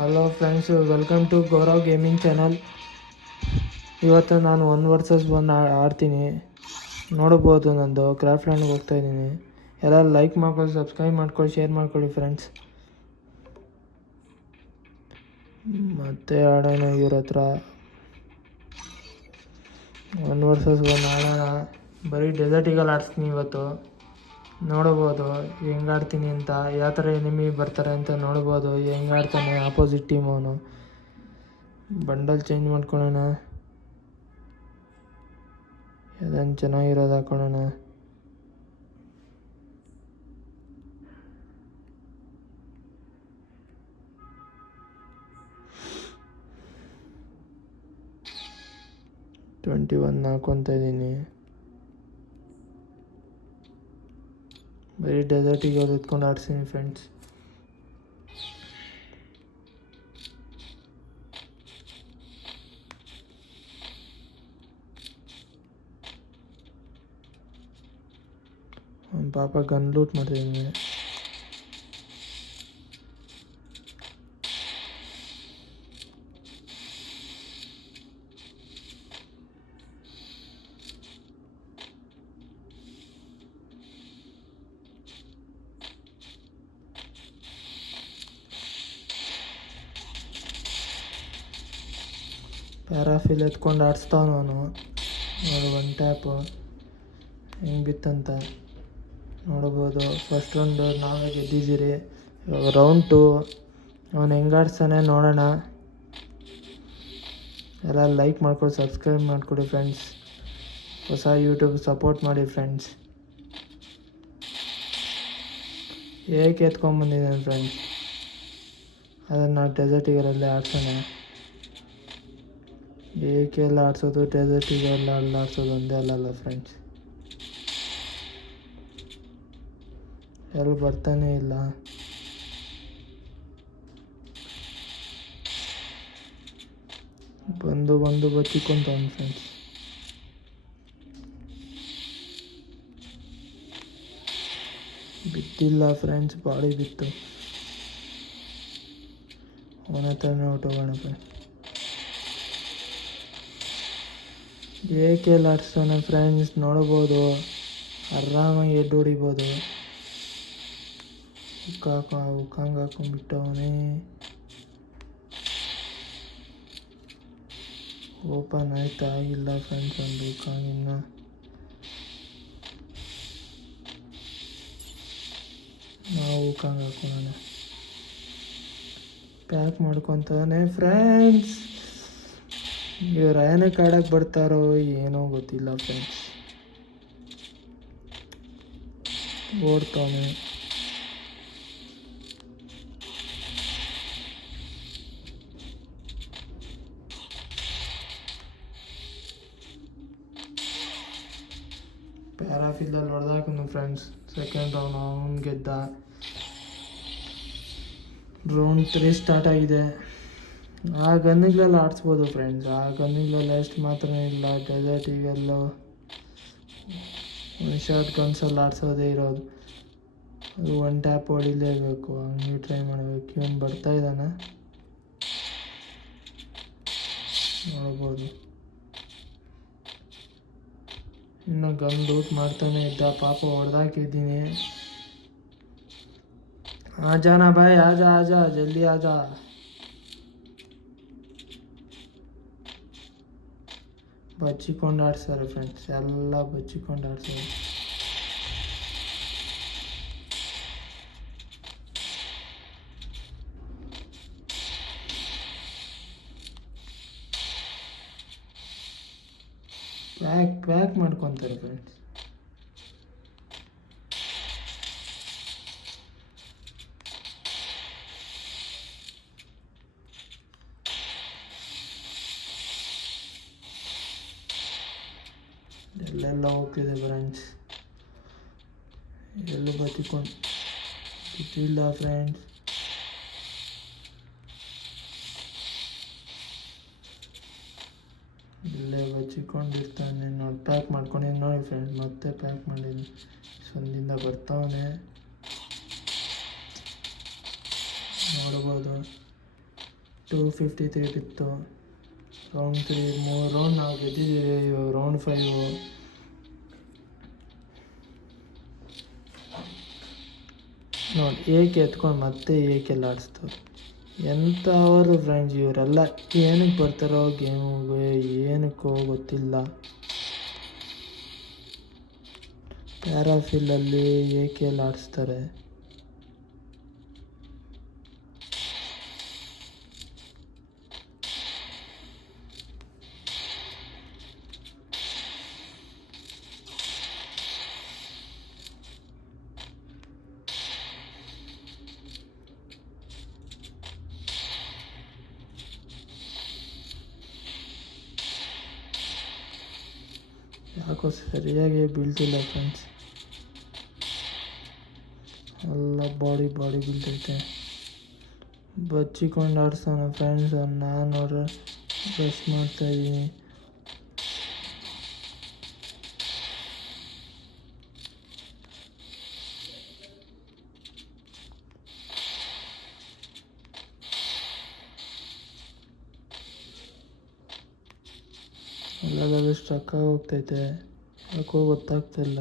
Hello friends, welcome to Gaurav gaming channel. ಇವತ್ತು ನಾನು 1 versus 1 ಆಡ್ತೀನಿ. ನೋಡ್ಬೋದು, ನಂದು ಕ್ರಾಫ್ಟ್ ಲ್ಯಾಂಡ್ಗೆ ಹೋಗ್ತಾಯಿದ್ದೀನಿ. ಎಲ್ಲ ಲೈಕ್ ಮಾಡ್ಕೊಳ್ಳಿ, ಸಬ್ಸ್ಕ್ರೈಬ್ ಮಾಡ್ಕೊಳ್ಳಿ, ಶೇರ್ ಮಾಡ್ಕೊಳ್ಳಿ ಫ್ರೆಂಡ್ಸ್. ಮತ್ತೆ ಆಡೋಣ ಇವ್ರ ಹತ್ರ 1 ವರ್ಸಸ್ 1 ಆಡೋಣ. ಬರೀ ಡೆಸರ್ಟ್ ಈಗಲ್ ಆಡ್ತೀನಿ ಇವತ್ತು. ನೋಡ್ಬೋದು ಹೆಂಗೆ ಆಡ್ತೀನಿ ಅಂತ, ಯಾವ ಥರ ಎನಿಮಿ ಬರ್ತಾರೆ ಅಂತ ನೋಡ್ಬೋದು. ಹೆಂಗೆ ಆಡ್ತಾನೆ ಆಪೋಸಿಟ್ ಟೀಮ್ ಅವನು. ಬಂಡಲ್ ಚೇಂಜ್ ಮಾಡ್ಕೊಳ್ಳೋಣ, ಅದನ್ನು ಚೆನ್ನಾಗಿರೋದು ಹಾಕೊಳ್ಳೋಣ. $21 ಹಾಕೊತಾ ಇದ್ದೀನಿ. ಬರೀ ಡೆಸರ್ಟಿಗೆ ಅವ್ರು ಎತ್ಕೊಂಡು ಆಡ್ತೀನಿ ಫ್ರೆಂಡ್ಸ್. ಪಾಪ ಗನ್ ಲೂಟ್ ಮಾಡ್ತಿದ್ದೀನಿ. ಪ್ಯಾರಾಫಿಲ್ ಎತ್ಕೊಂಡು ಆಡಿಸ್ತಾವನು ಅವನು. ನೋಡು, 1 ಟ್ಯಾಪು ಹೆಂಗೆ ಬಿತ್ತಂತ ನೋಡ್ಬೋದು. ಫಸ್ಟ್ ರೌಂಡು ನಾವೇ ಗೆದ್ದಿದ್ದೀರಿ. ಇವಾಗ ರೌಂಡ್ 2 ಅವನು ಹೆಂಗೆ ಆಡ್ಸ್ತಾನೆ ನೋಡೋಣ. ಎಲ್ಲ ಲೈಕ್ ಮಾಡ್ಕೊಡಿ, ಸಬ್ಸ್ಕ್ರೈಬ್ ಮಾಡಿಕೊಡಿ ಫ್ರೆಂಡ್ಸ್. ಹೊಸ ಯೂಟ್ಯೂಬ್ ಸಪೋರ್ಟ್ ಮಾಡಿ ಫ್ರೆಂಡ್ಸ್. ಏಕೆ ಎತ್ಕೊಂಬಂದಿದ್ದಾನೆ ಫ್ರೆಂಡ್ಸ್, ಅದನ್ನು ಡೆಸರ್ಟ್ ಈಗಲಲ್ಲೇ ಆಡ್ಸೋಣ. ಏಕೆ ಎಲ್ಲ ಆಡ್ಸೋದು, ಡೆಸರ್ಟ್ ಈಗಲ್ ಅಲ್ಲಿ ಆಡ್ಸೋದು ಒಂದೇ ಅಲ್ಲಲ್ಲ ಫ್ರೆಂಡ್ಸ್. ಎಲ್ಲಿ ಬರ್ತಾನೆ ಇಲ್ಲ. ಬಂದು ಬಚ್ಚಿಕೊಂತವನು ಫ್ರೆಂಡ್ಸ್. ಬಿಟ್ಟಿಲ್ಲ ಫ್ರೆಂಡ್ಸ್, ಬಾಡಿ ಬಿತ್ತು. ಅವನ ಹತ್ರನೇ ಹೊಟ್ಟೋಗೋಣ ಫ್ರೆಂಡ್ಸ್. ಏಕೆ ಎಲ್ಲ ಆಡ್ಸೋಣ ಫ್ರೆಂಡ್ಸ್, ನೋಡ್ಬೋದು ಆರಾಮಾಗಿ ಎದ್ದು ಹೊಡಿಬೋದು. ಉಕ್ಕಂಗೆ ಹಾಕೊಂಡ್ಬಿಟ್ಟವನೇ. ಓಪನ್ ಆಯ್ತಾ, ಆಗಿಲ್ಲ ಫ್ರೆಂಡ್ಸ್. ಒಂದು ಉಕ್ಕಂಗಿನ್ನ ನಾವು ಉಕ್ಕಂಗೆ ಹಾಕೋಣ. ಪ್ಯಾಕ್ ಮಾಡ್ಕೊತಾನೆ ಫ್ರೆಂಡ್ಸ್. ಇವ್ರು ಏನಕ್ಕೆ ಆಡಕ್ಕೆ ಬರ್ತಾರೋ ಏನೋ ಗೊತ್ತಿಲ್ಲ ಫ್ರೆಂಡ್ಸ್. ಓಡ್ತಾನೆ. ಪ್ಯಾರಾಫಿಲ್ಲಲ್ಲಿ ಹೊಡೆದಾಕನು ಫ್ರೆಂಡ್ಸ್. ಸೆಕೆಂಡ್ ರೌಂಡ್ ಅವನು ಗೆದ್ದ. ರೌಂಡ್ 3 ಸ್ಟಾರ್ಟ್ ಆಗಿದೆ. ಆ ಗನ್ನುಗಳೆಲ್ಲ ಆಡಿಸ್ಬೋದು ಫ್ರೆಂಡ್ಸ್. ಆ ಗನ್ನುಗಳೆಲ್ಲ ಎಷ್ಟು ಮಾತ್ರ ಇಲ್ಲ. ಡೆಸರ್ಟ್ ಈಗೆಲ್ಲ 1 ಶಾಟ್ ಗನ್ಸಲ್ಲಿ ಆಡ್ಸೋದೇ ಇರೋದು. ಅದು 1 ಟ್ಯಾಪ್ ಹೊಡಿಲೇಬೇಕು. ಹಂಗೆ ಟ್ರೈ ಮಾಡಬೇಕು. ಇವನು ಬರ್ತಾ ಇದ್ದಾನೆ, ನೋಡ್ಬೋದು. ಇನ್ನು ಗನ್ ಲೂಟ್ ಮಾಡ್ತಾನೆ ಇದ್ದ. ಪಾಪ ಹೊಡೆದಾಕಿದ್ದೀನಿ. ಆಜಾನ ಭಾಯ್, ಆಜಾ ಜಲ್ದಿ ಆಜಾ. ಬಚ್ಚಿಕೊಂಡು ಆಡ್ತಾರೆ ಫ್ರೆಂಡ್ಸ್, ಎಲ್ಲ ಬಚ್ಚಿಕೊಂಡು ಆಡ್ತಾರೆ. ಪ್ಯಾಕ್ ಮಾಡ್ಕೊತಾರೆ ಫ್ರೆಂಡ್ಸ್. ಎಲ್ಲೆಲ್ಲ ಹೋಗ್ತಿದೆ ಫ್ರೆಂಡ್ಸ್, ಎಲ್ಲೂ ಬಚ್ಚಿಕೊಂಡು ಗೊತ್ತಿಲ್ಲ ಫ್ರೆಂಡ್ಸ್. ಇಲ್ಲೇ ಬಚ್ಚಿಕೊಂಡಿರ್ತಾನೆ. ನೋಡಿ, ಪ್ಯಾಕ್ ಮಾಡ್ಕೊಂಡಿದ್ದೀನಿ ನೋಡಿ ಫ್ರೆಂಡ್ಸ್. ಮತ್ತೆ ಪ್ಯಾಕ್ ಮಾಡಿದ್ದೀನಿ. ಸಂದಿಂದ ಬರ್ತಾವನೆ, ನೋಡ್ಬೋದು. 253 ಬಿತ್ತು. ರೌಂಡ್ 3 3 ರೌಂಡ್ ನಾವು ಗೆದ್ದಿದ್ದೀವಿ. ಇವಾಗ ರೌಂಡ್ 5. ನೋಡಿ ಏಕೆ ಎತ್ಕೊಂಡು ಮತ್ತೆ ಏಕೆಲ್ಲ ಆಡಿಸ್ತು. ಎಂಥವರು ಫ್ರೆಂಡ್ಸ್ ಇವರೆಲ್ಲ. ಏನಕ್ಕೆ ಬರ್ತಾರೋ ಗೇಮಿಗೆ, ಏನಕ್ಕೋ ಗೊತ್ತಿಲ್ಲ. ಪ್ಯಾರಾಫಿಲಲ್ಲಿ ಏಕೆ ಎಲ್ಲ ಆಡಿಸ್ತಾರೆ. ಯಾಕೋ ಸರಿಯಾಗಿ ಬೀಳ್ತಿಲ್ಲ ಫ್ರೆಂಡ್ಸ್. ಎಲ್ಲ ಬಾಡಿ ಬೀಳ್ತೈತೆ. ಬಚ್ಚಿಕೊಂಡು ಆಡ್ಸೋಣ ಫ್ರೆಂಡ್ಸ್. ನಾನು ನೋಡ್ರೆ ಬ್ರಷ್ ಮಾಡ್ತಾಯಿದ್ದೀನಿ. ಎಲ್ಲದಲ್ಲೂ ಸ್ಟ್ರಕ್ ಆಗಿ ಹೋಗ್ತೈತೆ. ಯಾಕೋ ಗೊತ್ತಾಗ್ತಿಲ್ಲ.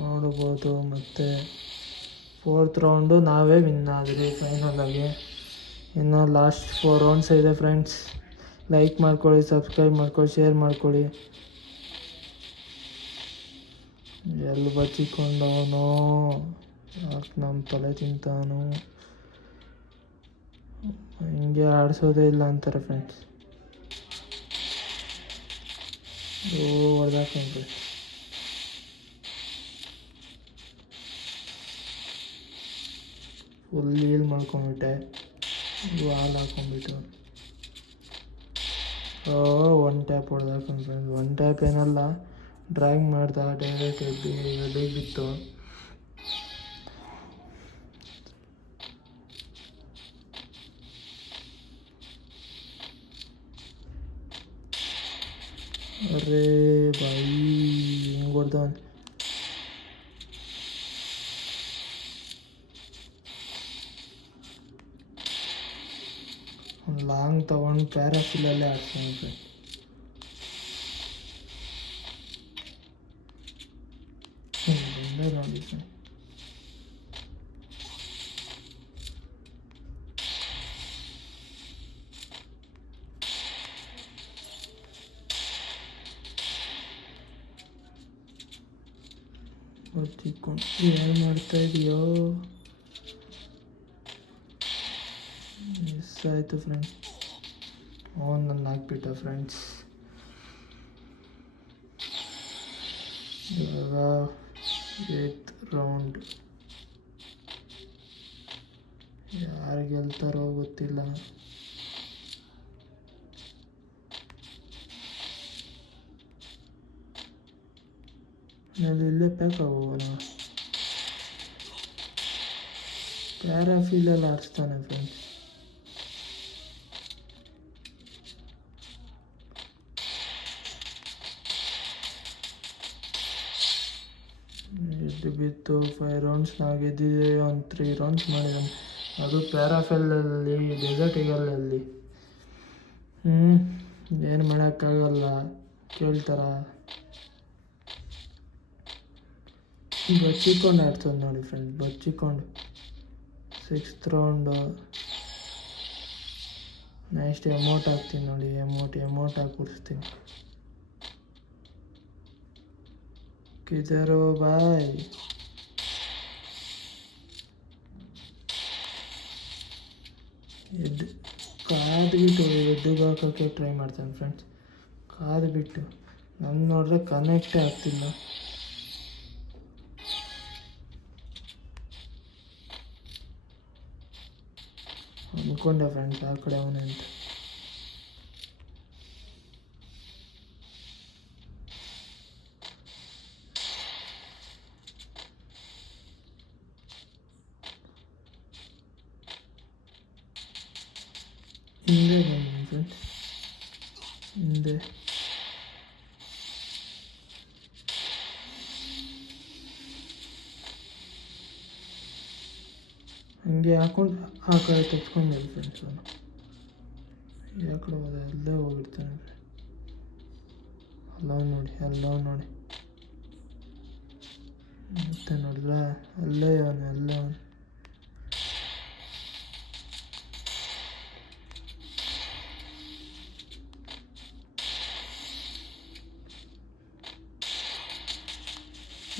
ನೋಡ್ಬೋದು. ಮತ್ತು 4th ರೌಂಡು ನಾವೇ ವಿನ್ ಆದ್ರಿ ಫೈನಲಾಗಿ. ಇನ್ನು ಲಾಸ್ಟ್ 4 ರೌಂಡ್ಸ್ ಇದೆ ಫ್ರೆಂಡ್ಸ್. ಲೈಕ್ ಮಾಡ್ಕೊಳ್ಳಿ, ಸಬ್ಸ್ಕ್ರೈಬ್ ಮಾಡ್ಕೊಳ್ಳಿ, ಶೇರ್ ಮಾಡ್ಕೊಳ್ಳಿ. ಎಲ್ಲಿ ಬಚ್ಚಿಕೊಂಡವನೋ, ಯಾಕೆ ನಮ್ಮ ತಲೆ ತಿಂತಾನು. ಹಿಂಗೆ ಆಡಿಸೋದೇ ಇಲ್ಲ ಅಂತಾರೆ ಫ್ರೆಂಡ್ಸ್. ಹೊಡೆದಾಕೊಂಡ್ರಿ. ಫುಲ್ ಹೀಲ್ ಮಾಡ್ಕೊಂಬಿಟ್ಟೆ. ಹಾಲು ಹಾಕೊಂಡ್ಬಿಟ್ಟು 1 ಟ್ಯಾಪ್ ಹೊಡೆದಾಕೊಂಡು ಫ್ರೆಂಡ್ಸ್. 1 ಟ್ಯಾಪ್ ಏನಲ್ಲ, ಡ್ರ್ಯಾಗ್ ಮಾಡ್ದ ಡೈರೆಕ್ಟ್ ಎದ್ದು ಬಿತ್ತು. ಅರೇ ಬಾಯಿ ಹಿಂಗೆ ಹೊಡೆದವನು. ಲಾಂಗ್ ತಗೊಂಡು ಪ್ಯಾರಾಫಿಲಲ್ಲೇ ಆಡ್ತಾನೆ ಫ್ರೆಂಡ್. ನೋಡಿ ಫ್ರೆಂಡ್. ಬಚ್ಚಿಕೊಂಡು ಏನು ಮಾಡ್ತಾ ಇದೆಯೋ. ಮಿಸ್ ಆಯಿತು ಫ್ರೆಂಡ್ಸ್. ನನ್ನ ಹಾಕ್ಬಿಟ್ಟ ಫ್ರೆಂಡ್ಸ್. ಇವಾಗ 8th ರೌಂಡ್. ಯಾರು ಗೆಲ್ತಾರೋ ಗೊತ್ತಿಲ್ಲ. ನಾನು ಇಲ್ಲೇ ಪ್ಯಾಕ್ ಆಗೋಗೋಣ. ಪ್ಯಾರಾಫಿಲಲ್ಲಿ ಆಡಿಸ್ತಾನೆ ಫ್ರೆಂಡ್ಸ್. ಎದ್ದು ಬಿತ್ತು. 5 ರೌಂಡ್ಸ್ ನಾವು ಗೆದ್ದಿದ್ದೇವೆ. ಒಂದು 3 ರೌಂಡ್ಸ್ ಮಾಡಿದ್ದಾನೆ. ಅದು ಪ್ಯಾರಾಫಿಲಲ್ಲಿ, ಡೆಸರ್ಟ್ ಈಗಲಲ್ಲಿ. ಏನು ಮಾಡೋಕ್ಕಾಗಲ್ಲ. ಕೇಳ್ತಾರ. ಬಚ್ಚಿಕೊಂಡು ಆಡ್ತದೆ ನೋಡಿ ಫ್ರೆಂಡ್ಸ್. ಬಚ್ಚಿಕೊಂಡು 6th ರೌಂಡು. ನೆಕ್ಸ್ಟ್ ಎಮೌಂಟ್ ಹಾಕ್ತೀನಿ ನೋಡಿ. ಎಮೌಂಟ್ ಹಾಕಿ ಕೊಡಿಸ್ತೀನಿ. ಕಿದರೋ ಬಾಯ್. ಎದ್ದು ಕಾದ್ಬಿಟ್ಟು ಎದ್ದುಗೆ ಹಾಕೋಕ್ಕೆ ಟ್ರೈ ಮಾಡ್ತಾನೆ ಫ್ರೆಂಡ್ಸ್. ಕಾದ್ಬಿಟ್ಟು ನನ್ನ ನೋಡಿದ್ರೆ ಕನೆಕ್ಟೇ ಆಗ್ತಿಲ್ಲ. ಅಂದ್ಕೊಂಡೆ ಫ್ರೆಂಡ್ಸ್ ಆ ಕಡೆ ಅವನೇ ಅಂತ. ಹಿಂದೆ ಬಂದಿದ್ದೀನಿ ಫ್ರೆಂಡ್ಸ್. ಹಿಂದೆ ಹಂಗೆ ಹಾಕೊಂಡು ಆ ಕಡೆ ತೆಗೆಸ್ಕೊಂಡು ಫ್ರೆಂಡ್ಸ್ ಅವನು ಯಾಕಡೆ ಹೋದ ಅಲ್ಲೇ ಹೋಗಿರ್ತಾನೆ ಅಲ್ಲವ್ ನೋಡಿ ಮತ್ತೆ ನೋಡಿದ್ರ ಅಲ್ಲೇ ಅವನು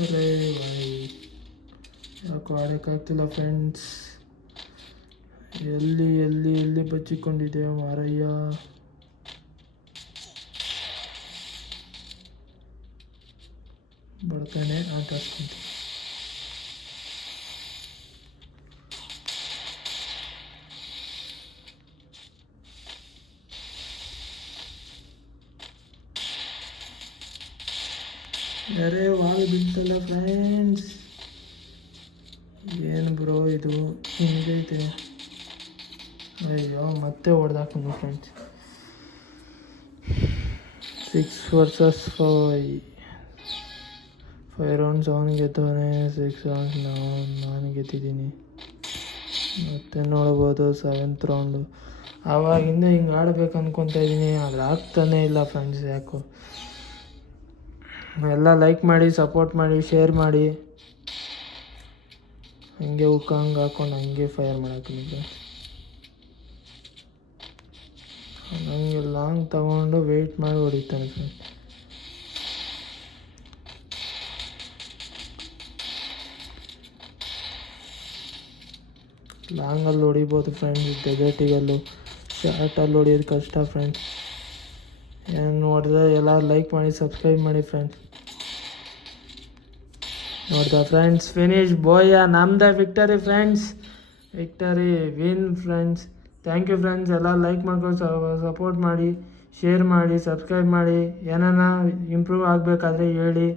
ಅರೇ ಬಾಯ್ ಯಾಕೋ ಆಡೋಕ್ಕಾಗ್ತಿಲ್ಲ ಫ್ರೆಂಡ್ಸ್. ಎಲ್ಲಿ ಬಚ್ಚಿಕೊಂಡಿದೆ ಮಾರಯ್ಯ. ಬರ್ತಾನೆ ಆಟ ಆಡ್ಕೊಂತ. ಅರೆ ವಾಲ್ ಬಿಡ್ತಲ್ಲ ಫ್ರೆಂಡ್ಸ್. ಏನು ಬ್ರೋ ಇದು ಹಿಂಗೈತೆ. ಅಯ್ಯೋ ಮತ್ತೆ ಹೊಡೆದಾಕೊಂಡು ಫ್ರೆಂಡ್ಸ್. 6 versus 5 ರೌಂಡ್ಸ್ ಅವನು ಗೆದ್ದವನೇ, 6 ರೌಂಡ್ಸ್ ನಾನು ಗೆದ್ದಿದ್ದೀನಿ. ಮತ್ತೆ ನೋಡ್ಬೋದು 7th ರೌಂಡು. ಆವಾಗಿಂದ ಹಿಂಗೆ ಆಡ್ಬೇಕು ಅಂದ್ಕೊತಾ ಇದ್ದೀನಿ, ಆದರೆ ಆಗ್ತಾನೇ ಇಲ್ಲ ಫ್ರೆಂಡ್ಸ್. ಯಾಕೋ ಎಲ್ಲ ಲೈಕ್ ಮಾಡಿ, ಸಪೋರ್ಟ್ ಮಾಡಿ, ಶೇರ್ ಮಾಡಿ. ಹಂಗೆ ಹಂಗೆ ಹಾಕೊಂಡು ಹಂಗೆ ಫೈರ್ ಮಾಡಕ್ಕೆ ಹಂಗೆ ಲಾಂಗ್ ತಗೊಂಡು ವೆಯ್ಟ್ ಮಾಡಿ ಹೊಡಿತಾನೆ ಫ್ರೆಂಡ್ಸ್. ಲಾಂಗಲ್ಲಿ ಹೊಡಿಬೋದು ಫ್ರೆಂಡ್ಸ್, ಡೆಸರ್ಟಿಗಲ್ಲೂ. ಶಾರ್ಟಲ್ಲಿ ಹೊಡಿಯೋದು ಕಷ್ಟ ಫ್ರೆಂಡ್ಸ್. ಏನು ನೋಡಿದ್ರೆ ಎಲ್ಲ ಲೈಕ್ ಮಾಡಿ, ಸಬ್ಸ್ಕ್ರೈಬ್ ಮಾಡಿ ಫ್ರೆಂಡ್ಸ್. ನೋಡ್ದಾ ಫ್ರೆಂಡ್ಸ್, ಫಿನಿಶ್ ಬೋಯ, ನಮ್ದೇ victory friends. Victory win friends. Thank you friends. ಎಲ್ಲ ಲೈಕ್ ಮಾಡ್ಕೊಂಡು ಸಪೋರ್ಟ್ ಮಾಡಿ, ಶೇರ್ ಮಾಡಿ, ಸಬ್ಸ್ಕ್ರೈಬ್ ಮಾಡಿ. ಏನಾನ ಇಂಪ್ರೂವ್ ಆಗಬೇಕಾದ್ರೆ ಹೇಳಿ.